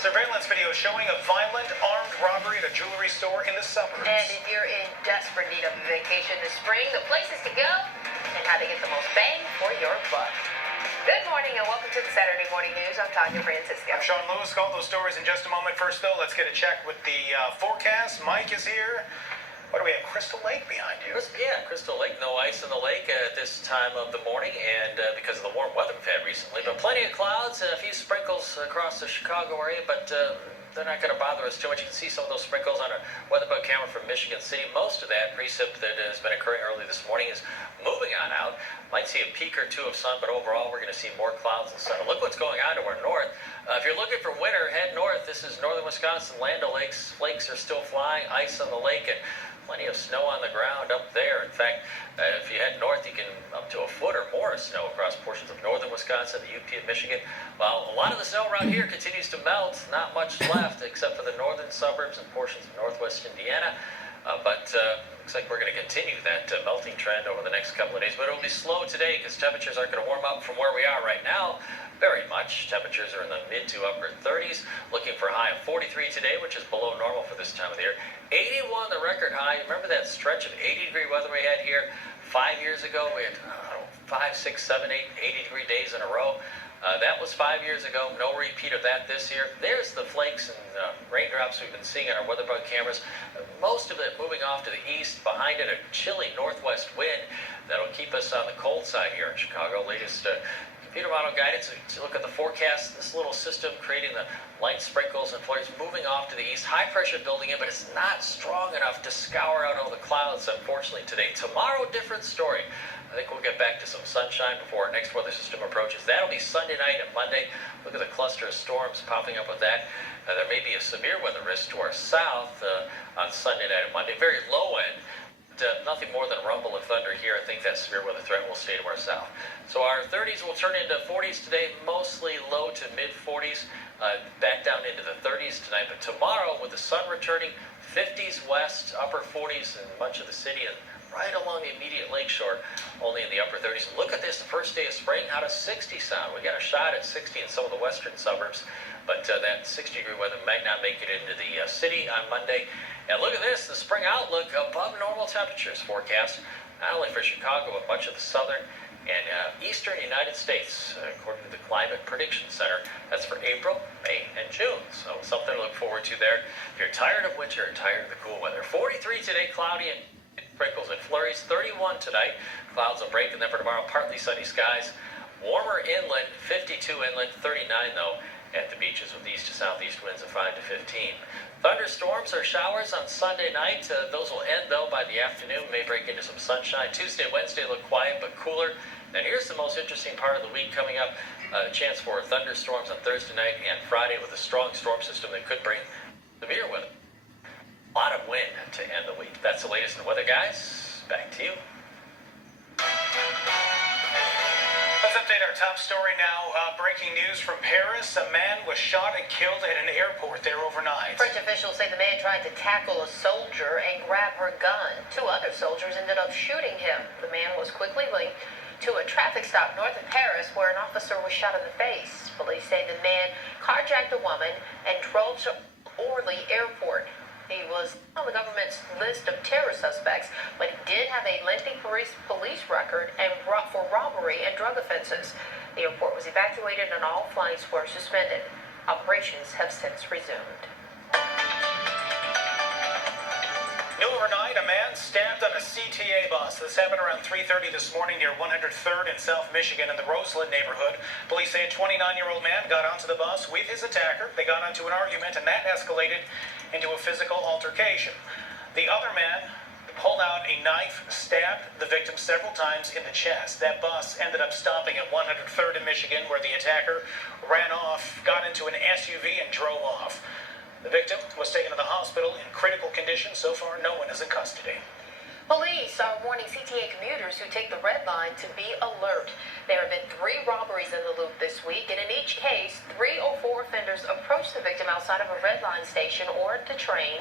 Surveillance video showing a violent armed robbery at a jewelry store in the suburbs. And if you're in desperate need of a vacation this spring, the places to go and how to get the most bang for your buck. Good morning and welcome to the Saturday Morning News. I'm Tanya Francisco. I'm Sean Lewis. All those stories in just a moment. First, though, let's get a check with the forecast. Mike is here. What do we have? Crystal Lake behind you. Yeah, Crystal Lake. No ice in the lake at this time of the morning, and because of the warm weather we've had recently. But plenty of clouds, a few sprinkles across the Chicago area, but they're not going to bother us too much. You can see some of those sprinkles on a weather bug camera from Michigan City. Most of that precip that has been occurring early this morning is moving on out. Might see a peak or two of sun, but overall we're going to see more clouds and sun. Look what's going on to our north. If you're looking for winter, head north. This is northern Wisconsin, Land O'Lakes. Flakes are still flying, ice on the lake, and plenty of snow on the ground up there. In fact, if you head north, you can up to a foot or more of snow across portions of northern Wisconsin, the UP of Michigan. While a lot of the snow around here continues to melt, not much left except for the northern suburbs and portions of northwest Indiana. But looks like we're going to continue that melting trend over the next couple of days. But it'll be slow today because temperatures aren't going to warm up from where we are right now very much. Temperatures are in the mid to upper 30s. Looking for a high of 43 today, which is below normal for this time of the year. 81, the record high. Remember that stretch of 80-degree weather we had here 5 years ago? We had 5, 6, 7, 8 80-degree days in a row. That was 5 years ago. No repeat of that this year. There's the flakes and raindrops we've been seeing on our weather bug cameras. Most of it moving off to the east. Behind it, a chilly northwest wind that'll keep us on the cold side here in Chicago. Latest computer model guidance. To look at the forecast, this little system creating the light sprinkles and flurries moving off to the east. High pressure building in, but it's not strong enough to scour out all the clouds, unfortunately, today. Tomorrow, different story. I think we'll get back to some sunshine before our next weather system approaches. That'll be Sunday night and Monday. Look at the cluster of storms popping up with that. There may be a severe weather risk to our south on Sunday night and Monday. Very low end. Nothing more than a rumble of thunder here. I think that severe weather threat will stay to our south. So our 30s will turn into 40s today, mostly low to mid 40s, back down into the 30s tonight. But tomorrow, with the sun returning, 50s west, upper 40s in much of the city, and right along the immediate lakeshore, only in the upper 30s. And look at this, the first day of spring. How does 60 sound? We got a shot at 60 in some of the western suburbs, but that 60-degree weather might not make it into the city on Monday. And look at this, the spring outlook, above normal temperatures forecast, not only for Chicago, but much of the southern and eastern United States, according to the Climate Prediction Center. That's for April, May, and June. So something to look forward to there. If you're tired of winter and tired of the cool weather. 43 today, cloudy and sprinkles and flurries. 31 tonight, clouds will break, and then for tomorrow, partly sunny skies. Warmer inland, 52 inland, 39 though at the beaches with east to southeast winds of 5 to 15. Thunderstorms or showers on Sunday night. Those will end, though, by the afternoon. May break into some sunshine. Tuesday, Wednesday look quiet but cooler. And here's the most interesting part of the week coming up. A chance for thunderstorms on Thursday night and Friday with a strong storm system that could bring severe weather. A lot of wind to end the week. That's the latest in weather, guys. Back to you. Let's update our top story now. Breaking news from Paris. A man was shot and killed at an airport there overnight. French officials say the man tried to tackle a soldier and grab her gun. Two other soldiers ended up shooting him. The man was quickly linked to a traffic stop north of Paris where an officer was shot in the face. Police say the man carjacked a woman and drove to Orly Airport. He was on the government's list of terror suspects, but he did have a lengthy police record and for robbery and drug offenses. The airport was evacuated and all flights were suspended. Operations have since resumed. New overnight, a man stabbed on a CTA bus. This happened around 3:30 this morning near 103rd in South Michigan in the Roseland neighborhood. Police say a 29-year-old man got onto the bus with his attacker. They got into an argument, and that escalated into a physical altercation. The other man pulled out a knife, stabbed the victim several times in the chest. That bus ended up stopping at 103rd in Michigan, where the attacker ran off, got into an SUV, and drove off. The victim was taken to the hospital in critical condition. So far, no one is in custody. Police are warning CTA commuters who take the red line to be alert. There have been 3 robberies in the loop this week, and in each case, 3 or 4 offenders approach the victim outside of a red line station or the train.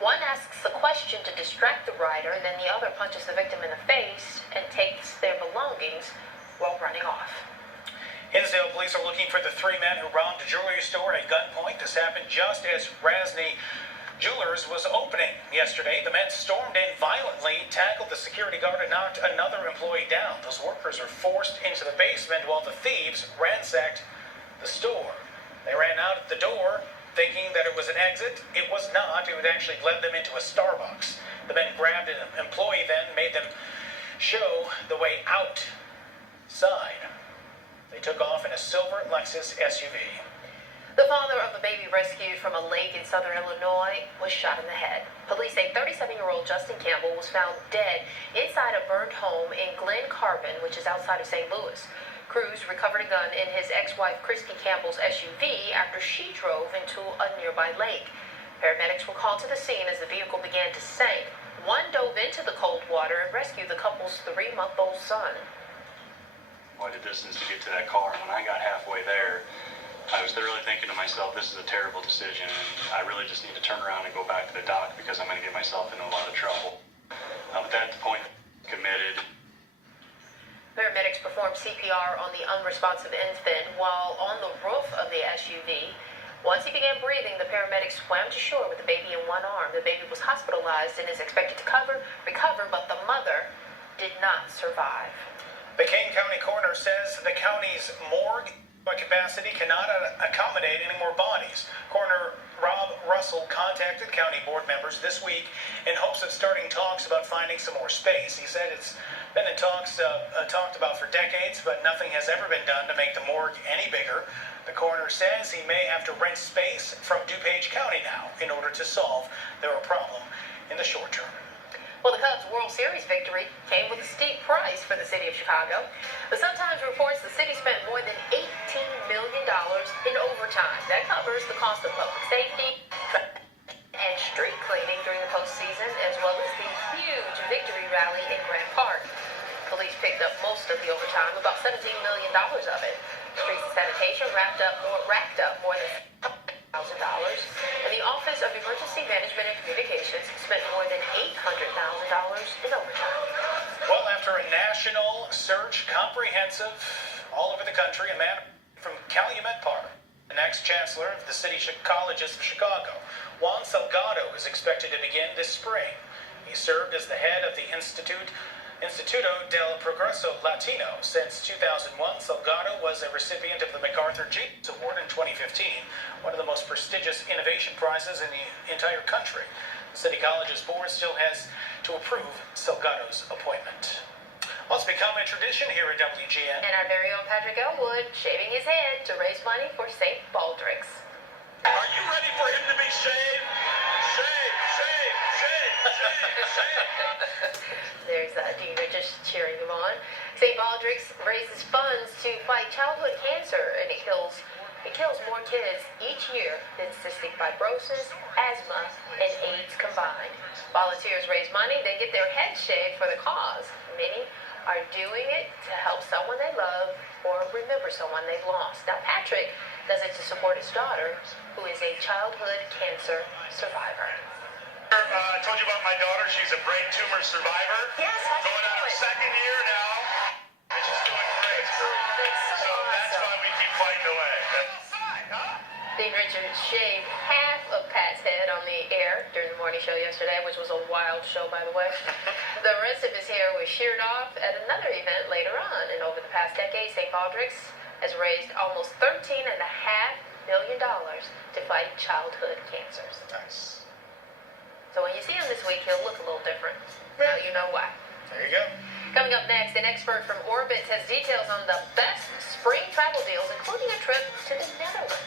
One asks a question to distract the rider, then the other punches the victim in the face and takes their belongings while running off. Hinsdale police are looking for the three men who robbed a jewelry store at gunpoint. This happened just as Rasney Jewelers was opening yesterday. The men stormed in violently, tackled the security guard, and knocked another employee down. Those workers were forced into the basement while the thieves ransacked the store. They ran out the door thinking that it was an exit. It was not. It would actually led them into a Starbucks. The men grabbed an employee then, made them show the way outside. They took off in a silver Lexus SUV. The father of a baby rescued from a lake in southern Illinois was shot in the head. Police say 37-year-old Justin Campbell was found dead inside a burned home in Glen Carbon, which is outside of St. Louis. Crews recovered a gun in his ex-wife Christy Campbell's SUV after she drove into a nearby lake. Paramedics were called to the scene as the vehicle began to sink. One dove into the cold water and rescued the couple's 3-month-old son. Quite a distance to get to that car. When I got halfway there, I was thoroughly thinking to myself, this is a terrible decision, and I really just need to turn around and go back to the dock because I'm going to get myself into a lot of trouble. But at the point, committed. Paramedics performed CPR on the unresponsive infant while on the roof of the SUV. Once he began breathing, the paramedics swam to shore with the baby in one arm. The baby was hospitalized and is expected to recover, but the mother did not survive. The Kane County coroner says the county's morgue capacity cannot accommodate any more bodies. Coroner Rob Russell contacted county board members this week in hopes of starting talks about finding some more space. He said it's been in talked about for decades, but nothing has ever been done to make the morgue any bigger. The coroner says he may have to rent space from DuPage County now in order to solve their problem in the short term. Well, the Cubs' World Series victory came with a steep price for the city of Chicago. The Sun-Times reports the city spent more than $18 million in overtime. That covers the cost of public safety and street cleaning during the postseason, as well as the huge victory rally in Grant Park. Police picked up most of the overtime, about $17 million of it. Streets and sanitation racked up more than $1,000, and the Office of Emergency Management and Communications spent more than $800,000 in overtime. Well, after a national search, comprehensive, all over the country, a man from Calumet Park, the next chancellor of the City Colleges of Chicago, Juan Salgado, is expected to begin this spring. He served as the head of the Instituto del Progreso Latino since 2001. Salgado was a recipient of the MacArthur Genius Award in 2015, one of the most prestigious innovation prizes in the entire country. The City College's board still has to approve Salgado's appointment. Well, it's become a tradition here at WGN. And our very own Patrick Elwood shaving his head to raise money for St. Baldrick's. Are you ready for him to be shaved? Shave, shave, shave, shave, shave. There's Dina just cheering him on. St. Baldrick's raises funds to fight childhood cancer, and it kills more kids each year than cystic fibrosis, asthma, and AIDS combined. Volunteers raise money, they get their heads shaved for the cause. Many are doing it to help someone they love or remember someone they've lost. Now, Patrick does it to support his daughter, who is a childhood cancer survivor. I told you about my daughter. She's a brain tumor survivor. Yes, I Going on her second year now, and she's doing great. So that's why we keep fighting away. Dean Richards shaved half of Pat's head on the air during the morning show yesterday, which was a wild show, by the way. The rest of his hair was sheared off at another event later on. And over the past decade, St. Baldrick's has raised almost $13.5 million to fight childhood cancers. Nice. So when you see him this week, he'll look a little different. Now you know why. There you go. Coming up next, an expert from Orbitz has details on the best spring travel deals, including a trip to the Netherlands.